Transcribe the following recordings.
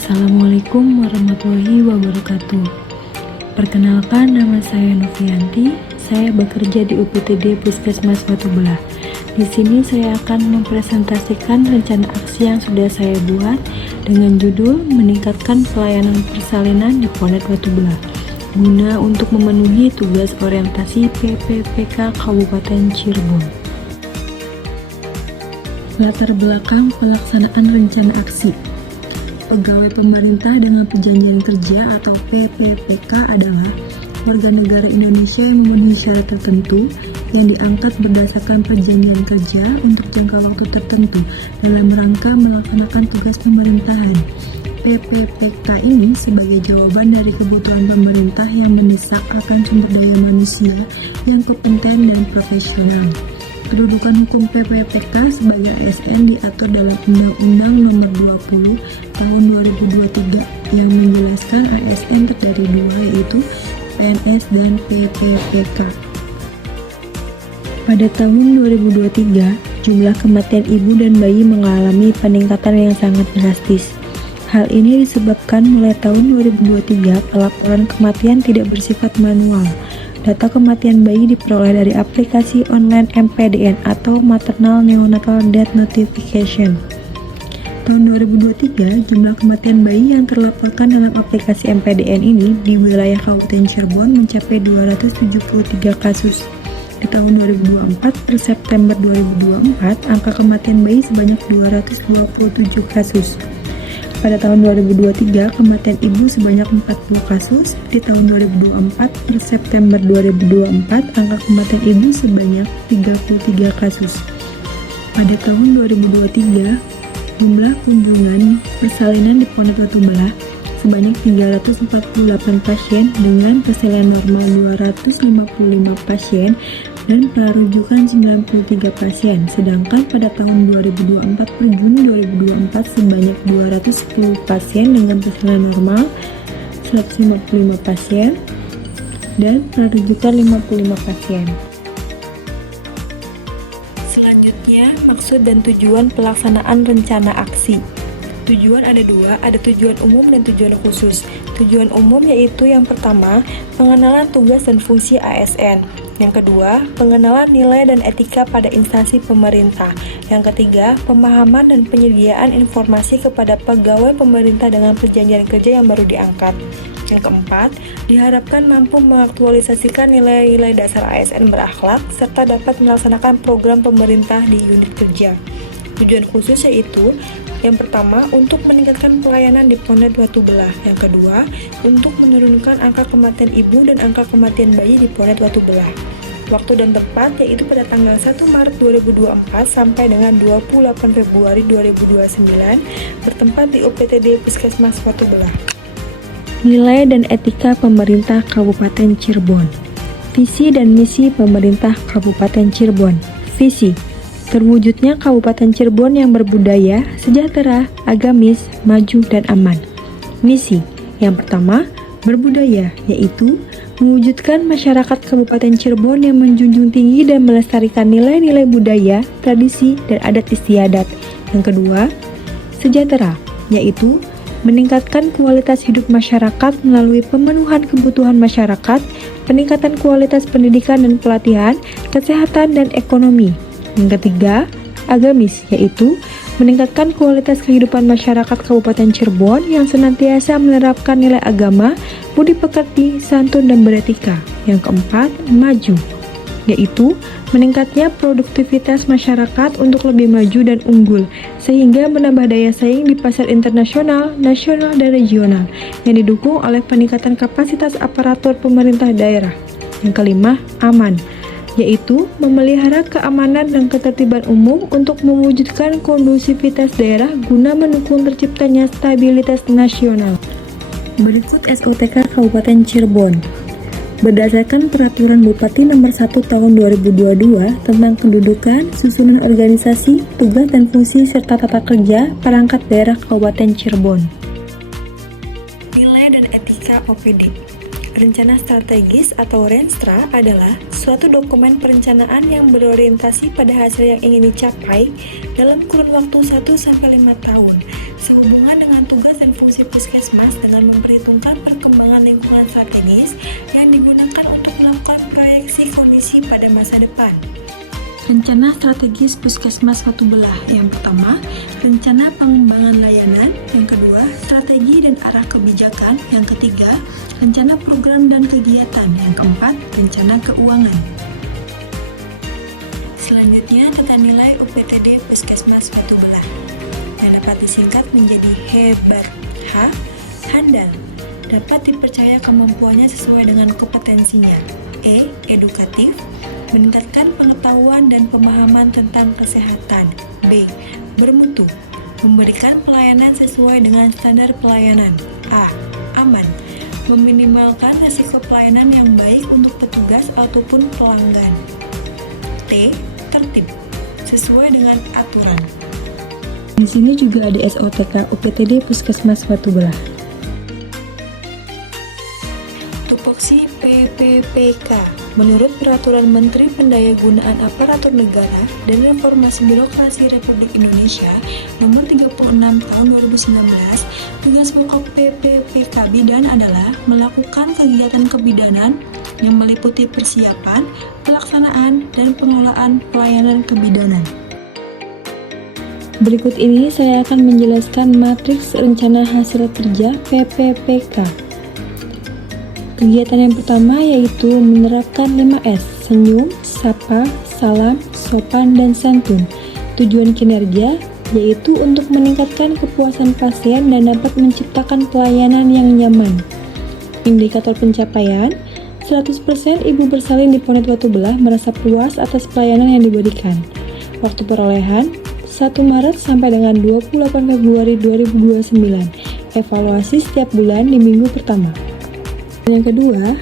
Assalamualaikum warahmatullahi wabarakatuh. Perkenalkan, nama saya Novianti. Saya bekerja di UPTD Puskesmas Watubelah. Di sini saya akan mempresentasikan rencana aksi yang sudah saya buat dengan judul meningkatkan pelayanan persalinan di Ponet Watubelah guna untuk memenuhi tugas orientasi PPPK Kabupaten Cirebon. Latar belakang pelaksanaan rencana aksi. Pegawai pemerintah dengan perjanjian kerja atau PPPK adalah warga negara Indonesia yang memenuhi syarat tertentu yang diangkat berdasarkan perjanjian kerja untuk jangka waktu tertentu dalam rangka melaksanakan tugas pemerintahan. PPPK ini sebagai jawaban dari kebutuhan pemerintah yang mendesak akan sumber daya manusia yang kompeten dan profesional. Kedudukan hukum PPPK sebagai ASN diatur dalam Undang-Undang Nomor 20 Tahun 2023 yang menjelaskan ASN terdiri dua, yaitu PNS dan PPPK. Pada tahun 2023, jumlah kematian ibu dan bayi mengalami peningkatan yang sangat drastis. Hal ini disebabkan mulai tahun 2023 pelaporan kematian tidak bersifat manual. Data kematian bayi diperoleh dari aplikasi online MPDN atau Maternal Neonatal Death Notification. Tahun 2023, jumlah kematian bayi yang terlaporkan dalam aplikasi MPDN ini di wilayah Kabupaten Cirebon mencapai 273 kasus. Di tahun 2024 per September 2024, angka kematian bayi sebanyak 227 kasus. Pada tahun 2023, kematian ibu sebanyak 40 kasus. Di tahun 2024 per September 2024, angka kematian ibu sebanyak 33 kasus. Pada tahun 2023, jumlah kunjungan persalinan di Ponet Watubelah sebanyak 348 pasien dengan persalinan normal 255 pasien dan prarujukan 93 pasien, sedangkan pada tahun 2024 per Juni 2024 sebanyak 210 pasien dengan persalinan normal 155 pasien dan prarujukan 55 pasien. Selanjutnya, maksud dan tujuan pelaksanaan rencana aksi. Tujuan ada dua, ada tujuan umum dan tujuan khusus. Tujuan umum yaitu yang pertama, pengenalan tugas dan fungsi ASN. Yang kedua, pengenalan nilai dan etika pada instansi pemerintah. Yang ketiga, pemahaman dan penyediaan informasi kepada pegawai pemerintah dengan perjanjian kerja yang baru diangkat. Yang keempat, diharapkan mampu mengaktualisasikan nilai-nilai dasar ASN berakhlak serta dapat melaksanakan program pemerintah di unit kerja. Tujuan khusus yaitu yang pertama, untuk meningkatkan pelayanan di Ponet Watubelah. Yang kedua, untuk menurunkan angka kematian ibu dan angka kematian bayi di Ponet Watubelah. Waktu dan tepat yaitu pada tanggal 1 Maret 2024 sampai dengan 28 Februari 2029 bertempat di UPTD Puskesmas Watubelah. Nilai dan etika pemerintah Kabupaten Cirebon. Visi dan misi pemerintah Kabupaten Cirebon. Visi: terwujudnya Kabupaten Cirebon yang berbudaya, sejahtera, agamis, maju, dan aman. Misi yang pertama, berbudaya, yaitu mewujudkan masyarakat Kabupaten Cirebon yang menjunjung tinggi dan melestarikan nilai-nilai budaya, tradisi, dan adat istiadat. Yang kedua, sejahtera, yaitu meningkatkan kualitas hidup masyarakat melalui pemenuhan kebutuhan masyarakat, peningkatan kualitas pendidikan dan pelatihan, kesehatan, dan ekonomi. Yang ketiga, agamis, yaitu meningkatkan kualitas kehidupan masyarakat Kabupaten Cirebon yang senantiasa menerapkan nilai agama, budi pekerti, santun, dan beretika. Yang keempat, maju, yaitu meningkatnya produktivitas masyarakat untuk lebih maju dan unggul, sehingga menambah daya saing di pasar internasional, nasional, dan regional, yang didukung oleh peningkatan kapasitas aparatur pemerintah daerah. Yang kelima, aman, yaitu memelihara keamanan dan ketertiban umum untuk mewujudkan kondusivitas daerah guna mendukung terciptanya stabilitas nasional. Berikut SOTK Kabupaten Cirebon. Berdasarkan Peraturan Bupati Nomor 1 Tahun 2022 tentang kedudukan, susunan organisasi, tugas dan fungsi serta tata kerja perangkat daerah Kabupaten Cirebon. Nilai dan etika OPD. Rencana strategis atau Renstra adalah suatu dokumen perencanaan yang berorientasi pada hasil yang ingin dicapai dalam kurun waktu 1-5 tahun, sehubungan dengan tugas dan fungsi pertimbangan strategis yang digunakan untuk melakukan proyeksi kondisi pada masa depan. Rencana strategis Puskesmas Watu Belah. Yang pertama, rencana pengembangan layanan. Yang kedua, strategi dan arah kebijakan. Yang ketiga, rencana program dan kegiatan. Yang keempat, rencana keuangan. Selanjutnya, tata nilai UPTD Puskesmas Watu Belah yang dapat disingkat menjadi hebat, handal, dapat dipercaya kemampuannya sesuai dengan kompetensinya. Edukatif, meningkatkan pengetahuan dan pemahaman tentang kesehatan. B. Bermutu, memberikan pelayanan sesuai dengan standar pelayanan. Aman, meminimalkan risiko pelayanan yang baik untuk petugas ataupun pelanggan. T. Tertib, sesuai dengan aturan. Di sini juga ada SOTK UPTD Puskesmas Watu Belah. Tupoksi PPPK. Menurut Peraturan Menteri Pendayagunaan Aparatur Negara dan Reformasi Birokrasi Republik Indonesia Nomor 36 Tahun 2019, tugas pokok PPPK Bidan adalah melakukan kegiatan kebidanan yang meliputi persiapan, pelaksanaan, dan pengelolaan pelayanan kebidanan. Berikut ini saya akan menjelaskan matriks rencana hasil kerja PPPK. Kegiatan yang pertama yaitu menerapkan 5S, senyum, sapa, salam, sopan, dan santun. Tujuan kinerja yaitu untuk meningkatkan kepuasan pasien dan dapat menciptakan pelayanan yang nyaman. Indikator pencapaian, 100% ibu bersalin di Ponit Watu Belah merasa puas atas pelayanan yang diberikan. Waktu perolehan, 1 Maret sampai dengan 28 Februari 2029. Evaluasi setiap bulan di minggu pertama. Yang kedua,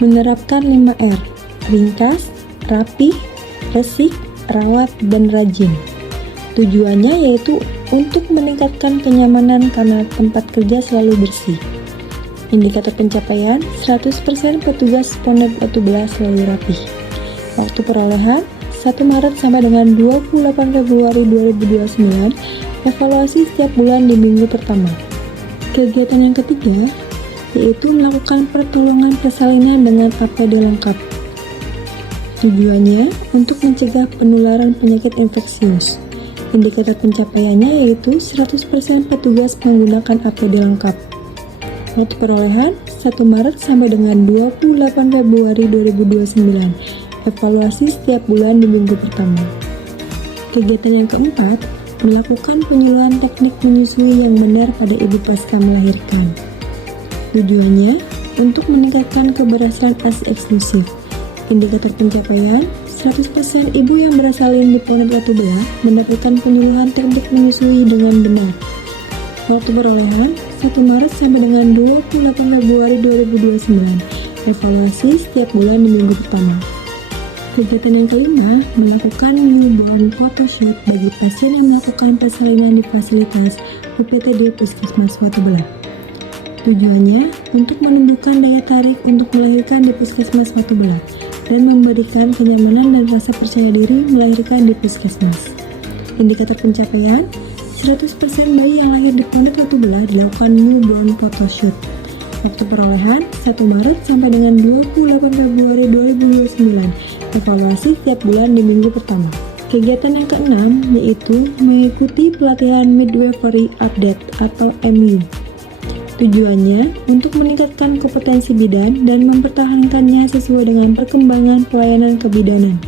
menerapkan 5R, ringkas, rapih, resik, rawat, dan rajin. Tujuannya yaitu untuk meningkatkan kenyamanan karena tempat kerja selalu bersih. Indikator pencapaian, 100% petugas Ponit Watu Belah selalu rapih. Waktu perolehan, 1 Maret sampai dengan 28 Februari 2029, evaluasi setiap bulan di minggu pertama. Kegiatan yang ketiga, yaitu melakukan pertolongan persalinan dengan APD lengkap. Tujuannya untuk mencegah penularan penyakit infeksius. Indikator pencapaiannya yaitu 100% petugas menggunakan APD lengkap. Waktu perolehan 1 Maret sampai dengan 28 Februari 2029. Evaluasi setiap bulan di minggu pertama. Kegiatan yang keempat, melakukan penyuluhan teknik menyusui yang benar pada ibu pasca melahirkan. Tujuannya untuk meningkatkan keberhasilan ASI eksklusif. Indikator pencapaian, 100% ibu yang bersalin di Ponit Watu Belah mendapatkan penyuluhan teknik menyusui dengan benar. Waktu perolehan 1 Maret sampai dengan 28 Februari 2029. Evaluasi setiap bulan di minggu pertama. Kegiatan yang kelima, melakukan newborn photoshoot bagi pasien yang melakukan persalinan di fasilitas UPTD Puskesmas Watu Belah. Tujuannya untuk menumbuhkan daya tarik untuk melahirkan di Puskesmas Watu Belah dan memberikan kenyamanan dan rasa percaya diri melahirkan di Puskesmas. Indikator pencapaian, 100% bayi yang lahir di Ponit Watu Belah dilakukan newborn photoshoot. Waktu perolehan 1 Maret sampai dengan 28 Februari 2029. Evaluasi setiap bulan di minggu pertama. Kegiatan yang keenam yaitu mengikuti pelatihan Midwifery Update atau MU. Tujuannya untuk meningkatkan kompetensi bidan dan mempertahankannya sesuai dengan perkembangan pelayanan kebidanan.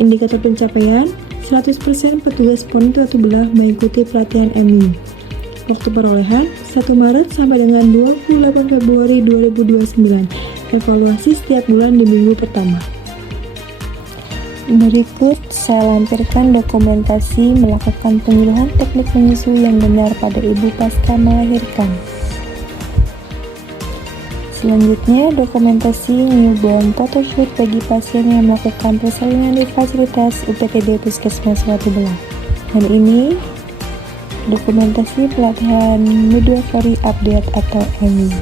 Indikator pencapaian, 100% petugas Ponit Watu Belah mengikuti pelatihan MU. Waktu perolehan 1 Maret sampai dengan 28 Februari 2029. Evaluasi setiap bulan di minggu pertama. Berikut saya lampirkan dokumentasi melakukan penyuluhan teknik menyusui yang benar pada ibu pasca melahirkan. Selanjutnya, dokumentasi newborn photoshoot bagi pasien yang melakukan persalinan di fasilitas UPTD Puskesmas Watu Belah. Dan ini dokumentasi pelatihan Midwifery Update atau MU.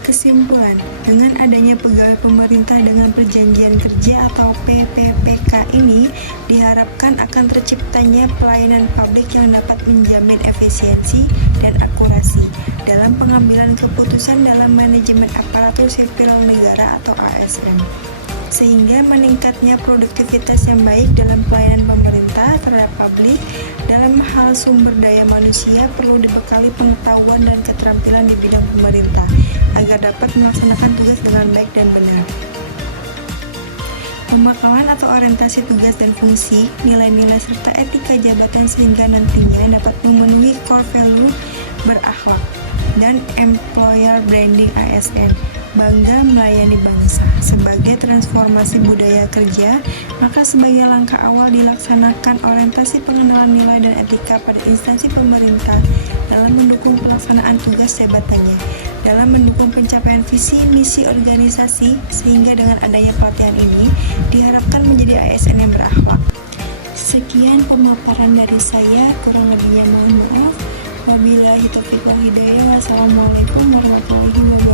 Kesimpulan, dengan adanya pegawai pemerintah dengan perjanjian kerja atau PPPK ini diharapkan akan terciptanya pelayanan publik yang dapat menjamin efisiensi dan akurasi dalam pengambilan keputusan dalam manajemen aparatur sipil negara atau ASN, sehingga meningkatnya produktivitas yang baik dalam pelayanan pemerintah terhadap publik. Dalam hal sumber daya manusia perlu dibekali pengetahuan dan keterampilan di bidang pemerintah agar dapat melaksanakan tugas dengan baik dan benar. Pembekalan atau orientasi tugas dan fungsi, nilai-nilai serta etika jabatan sehingga nantinya dapat memenuhi core value berakhlak dan employer branding ASN, bangga melayani bangsa. Sebagai transformasi budaya kerja, maka sebagai langkah awal dilaksanakan orientasi pengenalan nilai dan etika pada instansi pemerintah dalam mendukung pelaksanaan tugas jabatannya, dalam mendukung pencapaian visi misi organisasi, sehingga dengan adanya pelatihan ini diharapkan menjadi ASN yang berakhlak. Sekian pemaparan dari saya, kurang lebihnya mohon maaf. Wabillahi taufiq wal hidayah. Wassalamualaikum warahmatullahi wabarakatuh.